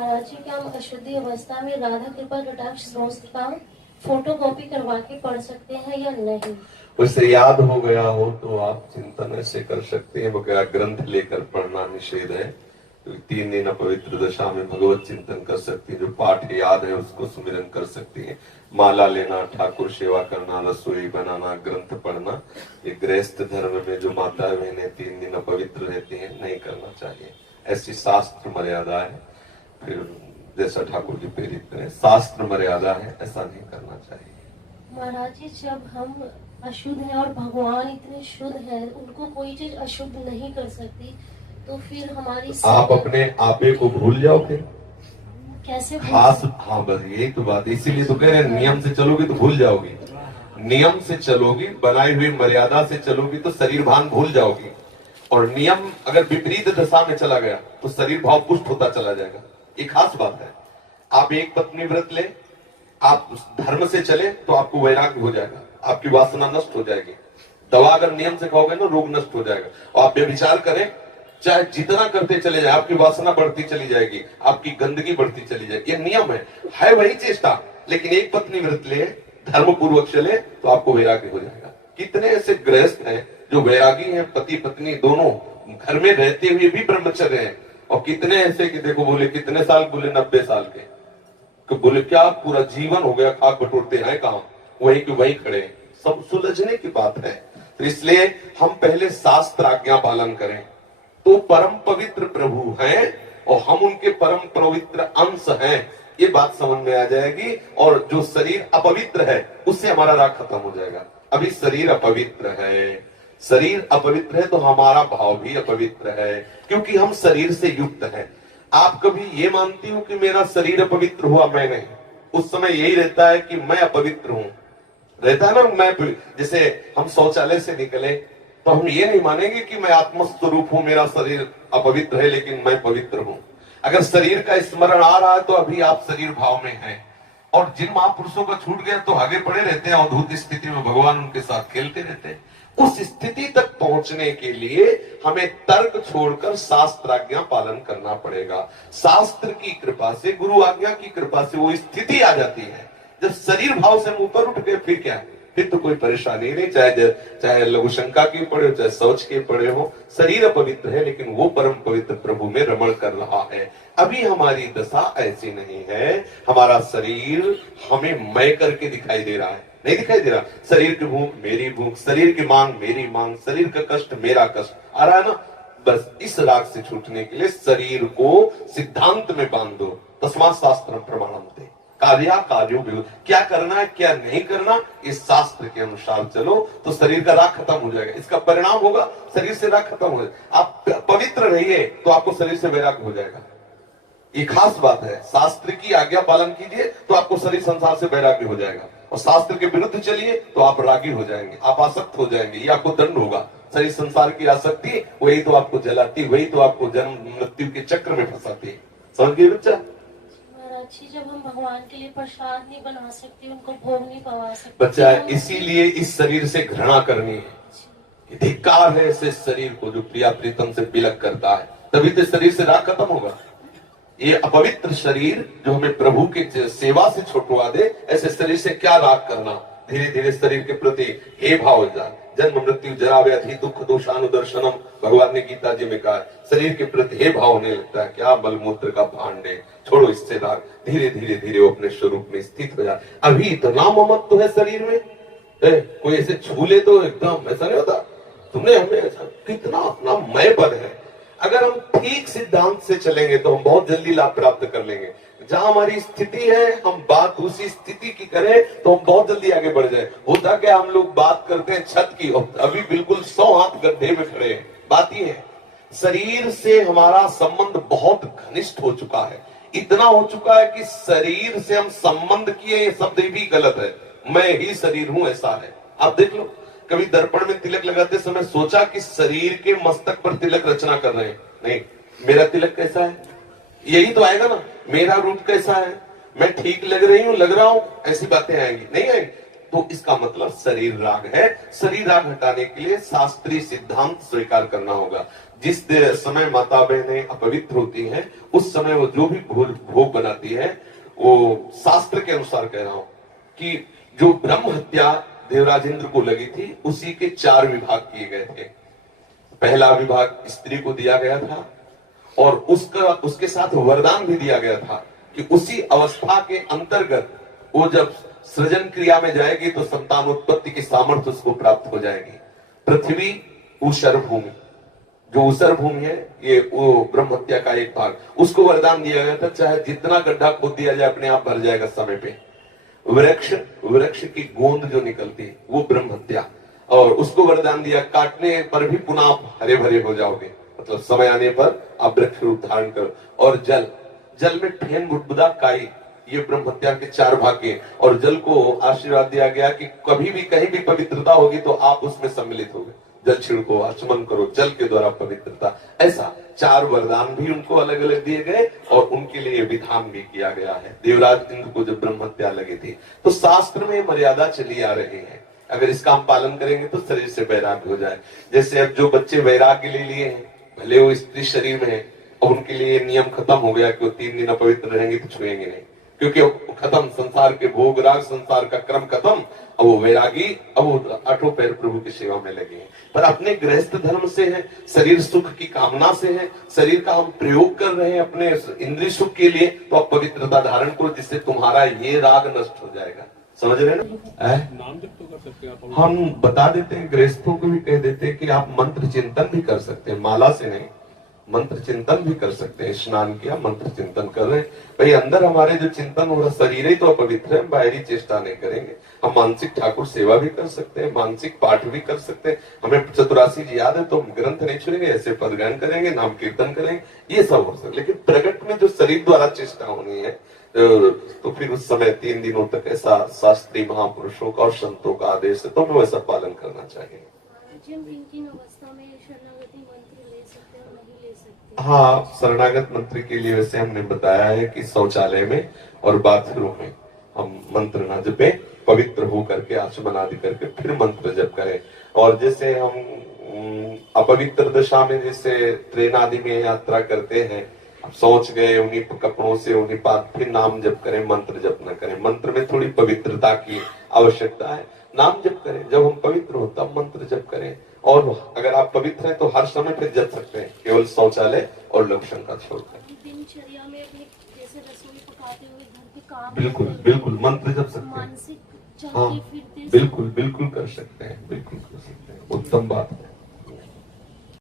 महाराज जी, क्या हम अशुद्धि अवस्था में राधा कृपा कटाक्ष स्तोत्र का फोटो कॉपी करवा के पढ़ सकते हैं या नहीं? उसे याद हो गया हो तो आप चिंतन ऐसे कर सकते हैं, वगैरह ग्रंथ लेकर पढ़ना निषेध है। तो 3 दिन अपवित्र दशा में भगवत चिंतन कर सकती है। जो पाठ याद है उसको सुमिरन कर सकती है। माला लेना, ठाकुर सेवा करना, रसोई बनाना, ग्रंथ पढ़ना, ये गृहस्थ धर्म में जो माता बहनें 3 दिन अपवित्र रहती हैं, नहीं करना चाहिए। ऐसी शास्त्र मर्यादा है। फिर जैसा ठाकुर जी प्रेरित करें, शास्त्र मर्यादा है, ऐसा नहीं करना चाहिए। महाराज जी, जब हम अशुद्ध हैं और भगवान इतने शुद्ध हैं, उनको कोई चीज अशुद्ध नहीं कर सकती, तो फिर हमारी आप अपने आपे को भूल जाओ फिर कैसे खास। हाँ, बस यही तो बात, इसीलिए तो कह रहे हैं नियम से चलोगी तो भूल जाओगी। नियम से चलोगी, बनाई हुई मर्यादा से चलोगी तो शरीर भान भूल जाओगी। और नियम अगर विपरीत दशा में चला गया तो शरीर भाव पुष्ट होता चला जाएगा। ये खास बात है। आप एक पत्नी व्रत ले, आप धर्म से चले तो आपको वैराग्य हो जाएगा, आपकी वासना नष्ट हो जाएगी। दवा अगर नियम से खाओगे ना, रोग नष्ट हो जाएगा। और आप व्यभिचार करें, चाहे जितना करते चले जाए, आपकी वासना बढ़ती चली जाएगी, आपकी गंदगी बढ़ती चली जाएगी। ये नियम है वही चेष्टा। लेकिन एक पत्नी व्रत ले, धर्म पूर्वक चले तो आपको वैराग्य हो जाएगा। कितने ऐसे गृहस्थ हैं जो वैरागी हैं, पति पत्नी दोनों घर में रहते हुए भी ब्रह्मचर्य हैं। और कितने ऐसे कि देखो, बोले कितने साल, बोले 90 साल के। तो बोले क्या पूरा जीवन हो गया, खाक बटोरते हैं काम, वही के वही खड़े। सब सुलझने की बात है। तो इसलिए हम पहले शास्त्र आज्ञा पालन करें तो परम पवित्र प्रभु हैं और हम उनके परम पवित्र अंश हैं, ये बात समझ में आ जाएगी। और जो शरीर अपवित्र है उससे हमारा राग खत्म हो जाएगा। अभी शरीर अपवित्र है, शरीर अपवित्र है तो हमारा भाव भी अपवित्र है, क्योंकि हम शरीर से युक्त हैं। आप कभी ये मानती हो कि मेरा शरीर अपवित्र हुआ? मैं नहीं। उस समय यही रहता है कि मैं अपवित्र हूं, रहता है ना। मैं जैसे हम शौचालय से निकले तो हम ये नहीं मानेंगे कि मैं आत्मस्वरूप हूं, मेरा शरीर अपवित्र है लेकिन मैं पवित्र हूं। अगर शरीर का स्मरण आ रहा है तो अभी आप शरीर भाव में हैं। और जिन महापुरुषों का छूट गया तो आगे पड़े रहते हैं अवधूत स्थिति में, भगवान उनके साथ खेलते रहते हैं। उस स्थिति तक पहुंचने के लिए हमें तर्क छोड़कर शास्त्र आज्ञा पालन करना पड़ेगा। शास्त्र की कृपा से, गुरु आज्ञा की कृपा से वो स्थिति आ जाती है। जब शरीर भाव से हम ऊपर उठ गए फिर क्या है? फिर तो कोई परेशानी नहीं। चाहे लघु शंका की पड़े हो, चाहे शौच के पड़े हो, शरीर अपवित्र है लेकिन वो परम पवित्र प्रभु में रमण कर रहा है। अभी हमारी दशा ऐसी नहीं है। हमारा शरीर हमें मैं करके दिखाई दे रहा है, नहीं दिखाई दे रहा। शरीर की भूख मेरी भूख, शरीर की मांग मेरी मांग, शरीर का कष्ट मेरा कष्ट आ रहा है ना। बस इस राग से छूटने के लिए शरीर को सिद्धांत में बांध दो। तस्मात् शास्त्रम प्रमाणम ते कार्या कार्यो विरुद्ध। क्या करना है क्या नहीं करना, इस शास्त्र के अनुसार चलो तो शरीर का राग खत्म हो जाएगा। इसका परिणाम होगा शरीर से राग खत्म हो जाएगा। आप पवित्र रहिए तो आपको शरीर से वैराग्य हो जाएगा। ये खास बात है। शास्त्र की आज्ञा पालन कीजिए तो आपको शरीर संसार से वैराग्य हो जाएगा। और शास्त्र के विरुद्ध चलिए तो आप रागी हो जाएंगे, आप आसक्त हो जाएंगे। ये आपको दंड होगा। शरीर संसार की आसक्ति वही तो आपको जलाती, वही तो आपको जन्म मृत्यु के चक्र में फंसाती है। समझ गए बच्चा? जब हम भगवान के लिए प्रसाद नहीं बना सकते, उनको भोग नहीं पवा सकते बच्चा, इसीलिए इस शरीर से घृणा करनी है। धिक्कार है ऐसे शरीर को जो प्रिया प्रीतम से बिलक करता है, तभी तो शरीर से राग खत्म होगा। ये अपवित्र शरीर जो हमें प्रभु की सेवा से छुटवा दे, ऐसे शरीर से क्या राग करना। धीरे धीरे शरीर के प्रति हे भाव हो जाए। जन्म मृत्यु जरा व्याधि दुख दोषानुदर्शनम, भगवान ने गीता जी में कहा। शरीर के प्रति हे भाव होने लगता है, क्या मलमूत्र का भांड है, छोड़ो इससे राग। धीरे धीरे धीरे वो अपने स्वरूप में स्थित हो जाए। अभी इतना ममत्व है शरीर में, कोई ऐसे छू ले तो एकदम ऐसा नहीं होता। तुमने हमें ऐसा कितना अपना मय पद है। अगर हम ठीक सिद्धांत से चलेंगे तो हम बहुत जल्दी लाभ प्राप्त कर लेंगे। जहां हमारी स्थिति है हम बात उसी स्थिति की करें तो हम बहुत जल्दी आगे बढ़ जाए। होता क्या, हम लोग बात करते हैं छत की, अभी बिल्कुल 100 हाथ गड्ढे में खड़े हैं। बात ही है शरीर से हमारा संबंध बहुत घनिष्ठ हो चुका है। इतना हो चुका है कि शरीर से हम संबंध किए, ये शब्द भी गलत है। मैं ही शरीर हूं ऐसा है। आप देख लो, कभी दर्पण में तिलक लगाते समय सोचा कि शरीर के मस्तक पर तिलक रचना कर रहे हैं? नहीं। मेरा तिलक कैसा है यही तो आएगा ना। मेरा रूप कैसा है, मैं ठीक लग रही हूं, लग रहा हूं, ऐसी बातें आएंगी नहीं आएंगी। तो इसका मतलब शरीर राग है। शरीर राग हटाने के लिए शास्त्रीय सिद्धांत स्वीकार करना होगा। जिस समय माता बहनें अपवित्र होती हैं, उस समय वो जो भी भोग बनाती है, वो शास्त्र के अनुसार कह रहा हूं कि जो ब्रह्म हत्या देवराजेंद्र को लगी थी, उसी के 4 विभाग किए गए थे। पहला विभाग स्त्री को दिया गया था और उसके साथ वरदान भी दिया गया था कि उसी अवस्था के अंतर्गत वो जब सृजन क्रिया में जाएगी तो संतानोत्पत्ति की सामर्थ्य उसको प्राप्त हो जाएगी। पृथ्वी ऊषर भूमि, जो ऊषर भूमि है, ये वो ब्रह्म हत्या का एक भाग, उसको वरदान दिया गया था, चाहे जितना गड्ढा खोद दिया जाए अपने आप भर जाएगा समय पे। वृक्ष की गोंद जो निकलती है वो ब्रह्म हत्या, और उसको वरदान दिया काटने पर भी पुनः आप हरे भरे हो जाओगे, मतलब समय आने पर आप वृक्ष रूप धारण करो। और जल में ठेन बुदबुदा काई, ये ब्रह्म हत्या के 4 भाग के। और जल को आशीर्वाद दिया गया कि कभी भी कहीं भी पवित्रता होगी तो आप उसमें सम्मिलित होगे, जल छिड़को, आचमन करो, जल के द्वारा पवित्रता। ऐसा 4 वरदान भी उनको अलग अलग दिए गए और उनके लिए विधान भी किया गया है। देवराज इंद्र को जब ब्रह्म हत्या लगी थी तो शास्त्र में मर्यादा चली आ रही है, अगर इसका हम पालन करेंगे तो शरीर से वैराग्य हो जाए। जैसे अब जो बच्चे वैराग्य ले लिए हैं, भले वो स्त्री शरीर में है, और उनके लिए नियम खत्म हो गया कि वो 3 दिन अपवित्र रहेंगे तो छुएंगे नहीं, क्योंकि खत्म संसार के भोग राग, संसार का क्रम खत्म। अब वो वैरागी, अब वो आठों पैर प्रभु की सेवा में लगे हैं। पर अपने गृहस्थ धर्म से है, शरीर सुख की कामना से है, शरीर का हम प्रयोग कर रहे हैं अपने इंद्रिय सुख के लिए, तो आप पवित्रता धारण करो, जिससे तुम्हारा ये राग नष्ट हो जाएगा। समझ रहे हैं ना? नाम जप तो कर सकते हैं आप। हम बता देते हैं, गृहस्थों को भी कह देते हैं कि आप मंत्र चिंतन भी कर सकते हैं, माला से नहीं, मंत्र चिंतन भी कर सकते हैं। स्नान किया, मंत्र चिंतन कर रहे हैं, भाई अंदर हमारे जो चिंतन हो रहा, शरीर ही तो अपवित्र है, बाहरी चेष्टा नहीं करेंगे। हम मानसिक ठाकुर सेवा भी कर सकते हैं, मानसिक पाठ भी कर सकते हैं। हमें चतुरासी जी याद है तो हम ग्रंथ नहीं छुएंगे, ऐसे पदगान करेंगे, नाम कीर्तन करेंगे, ये सब हो सकता है। लेकिन प्रकट में जो शरीर द्वारा चेष्टा होनी है, तो फिर उस समय 3 दिनों तक ऐसा शास्त्री महापुरुषों का और संतों का आदेश है, तो हमें वैसा पालन करना चाहिए। अवस्था में शरणागति मंत्र ले सकते हैं और नहीं ले सकते? हाँ, शरणागत मंत्र के लिए वैसे हमने बताया है कि शौचालय में और बाथरूम में हम मंत्र न जपे, पवित्र हो करके आचमन आदि करके फिर मंत्र जप करें। और जैसे हम अपवित्र दशा में जैसे ट्रेन आदि में यात्रा करते हैं, अब सोच गए उन्हीं कपड़ों से उन्हीं पास, फिर नाम जप करें, मंत्र जप न करें। मंत्र में थोड़ी पवित्रता की आवश्यकता है, नाम जप करें। जब हम पवित्र हो तब मंत्र जप करें, और अगर आप पवित्र हैं तो हर समय फिर जप सकते हैं, केवल शौचालय और लघुशंका छोड़कर। दिनचर्या में अपने जैसे रसोई पकाते हुए घर के काम, बिल्कुल बिल्कुल मंत्र जप सकते हैं। मानसिक हाँ, चलते फिरते बिल्कुल बिल्कुल कर सकते हैं, बिल्कुल कर सकते हैं, उत्तम बात है।